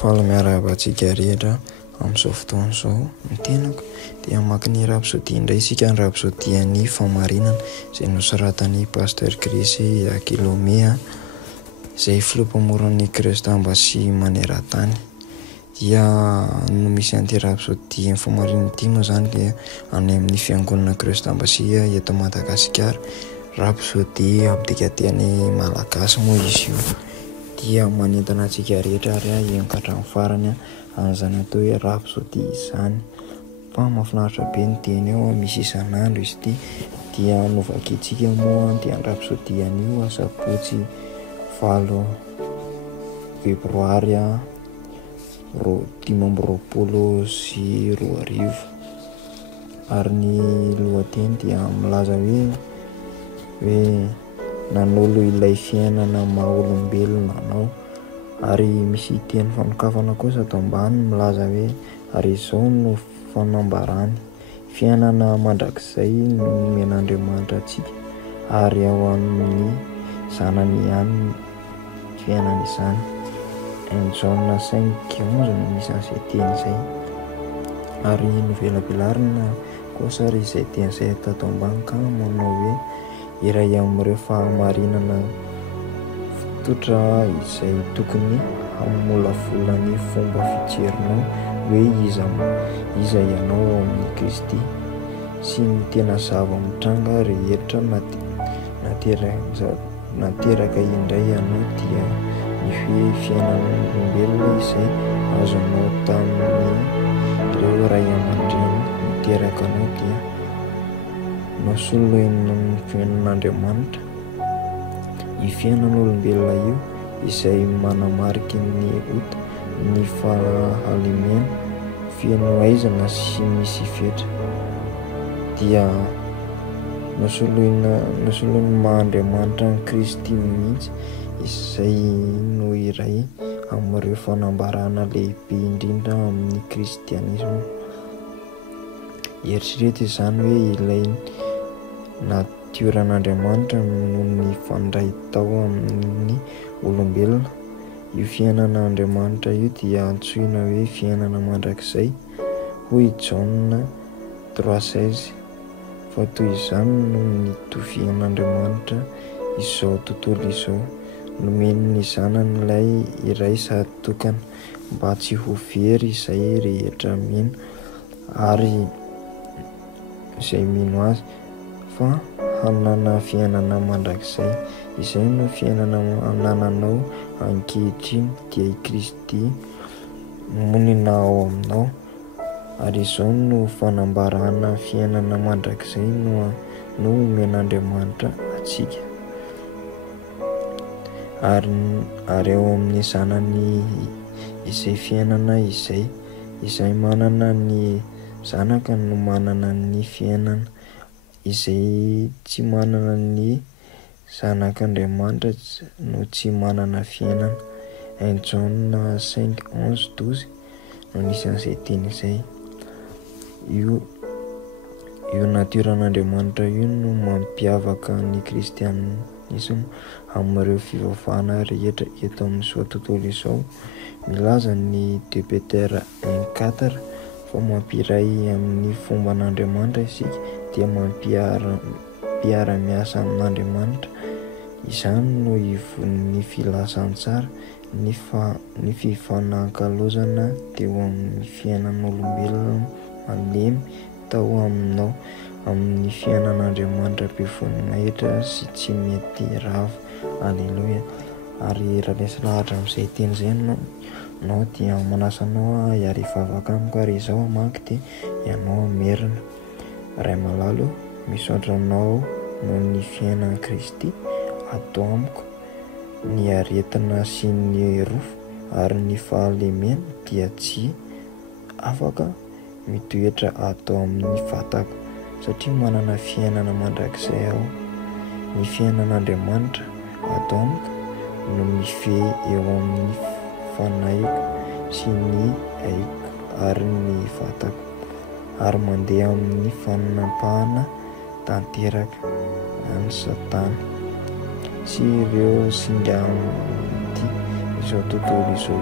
Faly miarahaba antsika rehetra amin'izao fotoana izao. Ny tenako dia mamaky ny rapsody indray isika, ny rapsodian'ny famarinana izay nosoratan'i Pasteur Chris Kilomé, izay filompamoron'ny Krista Ambasy maneran-tany. Dia no misy an'ity rapsody famarinana ity moa zany dia any amin'ny fiangonana Krista Ambasy eto Madagasikara. Rapsody abdika teny malagasy moa izy io, dia manentana antsika rehetra ary hiankatramin'ny farany an'izany atao hoe rapsody izany. Fa mahafinaritra be ny teny eo, misy isan'andro izy ity, dia novakiantsika moa dia ny rapsody an'io sabotsy 7 febroary 2022 ary ny lohateny dia milaza hoe nanolo ilay fiainana maha-olombelona anao, ary misy teny fanokafana kosa ato ambany milaza hoe ary izao no fanambarany fiainana mandrakizay no nomen'Andriamanitra antsika, ary ao amin'ny zanany ihany fiainana izany. John 5:11 no misy an'izay teny izay, ary novelabelarina kosa ry izay teny izay tato ambany ka manao hoe iray amin'ireo fahamarinana fototra izay tokony hamolavolany fomba fijerinao hoe iza ianao amin'ny Kristy, sy ny tena zava-mitranga rehetra nateraka indray ianao dia ny fiainan'olombelona izay azonao tamin'ireo ray aman-dreny niteraka anao dia nosoloina ny fiainan'Andriamanitra. Io fiainan'olombelona io izay manamariky ny ota, ny fahalimena, fianohaizana sy misy fetra, dia nosoloina Mahandriamanitra ny Kristy mihitsy, izay no iray amin'ireo fanambarana lehibe indrindra amin'ny kristianisma. Eritrereto izany hoe ilay natioran'Andriamanitra no ny fandray tao amin'ny olombelona. Io fiainan'Andriamanitra io dia antsoina hoe fiainana mandrakizay hoy John 3:16, fa toy izany no nitovian'Andriamanitra izao tontolo izao, nomeny ny zanan'ilay iray sady tokana mba tsy ho very izay rehetra mino ary izay mino azy, fa hanana fiainana mandrakizay. Izay no fiainana anananao ankehitriny dia i Kristy monina ao aminao, ary izao no fanambarana fiainana mandrakizay no omen'Andriamanitra antsika. Ary ao amin'ny zanany izay fiainana izay manana ny zanaka no manana ny fiainana, izay tsy manana ny zanak'Andriamanitra no tsy manana fiainana. John 5:11-12 no nisy an'izay teny izay. Io natioran'Andriamanitra io no mampiavaka ny kristianisma amin'ireo fivavahana rehetra eto amin'izao tontolo izao. Milaza ny 2 Petera 1:4 fa mampiray amin'ny fomban'Andriamanitra isika dia mampiara-miasa amin'Andriamanitra. Izany no ivon'ny filasan-tsara, ny fifanankalozana teo amin'ny fiainan'olombelona malemy tao aminao, amin'ny fiainan'Andriamanitra mpivoninahitra sy tsy mety rava. Alleluia. Ary raha lesy lahatra amin'izay teny izay nao dia manasa anao hiariva avaka amiko, ary izao amaky dia ianao merina. Ray malalo, misaotra anao noho ny fiainan'i Kristy atao amiko, ny aretina sy ny rofo ary ny fahalemena dia tsy afaka mitoetra atao amin'ny vatako, satria manana fiainana mandrakizay aho. Ny fiainan'Andriamanitra atao amiko no mifehy eo amin'ny fanaiko sy ny haiko ary ny vatako, ary mandeha amin'ny fanampahana tanteraka any Satana sy ireo singa amty izao tontolo izao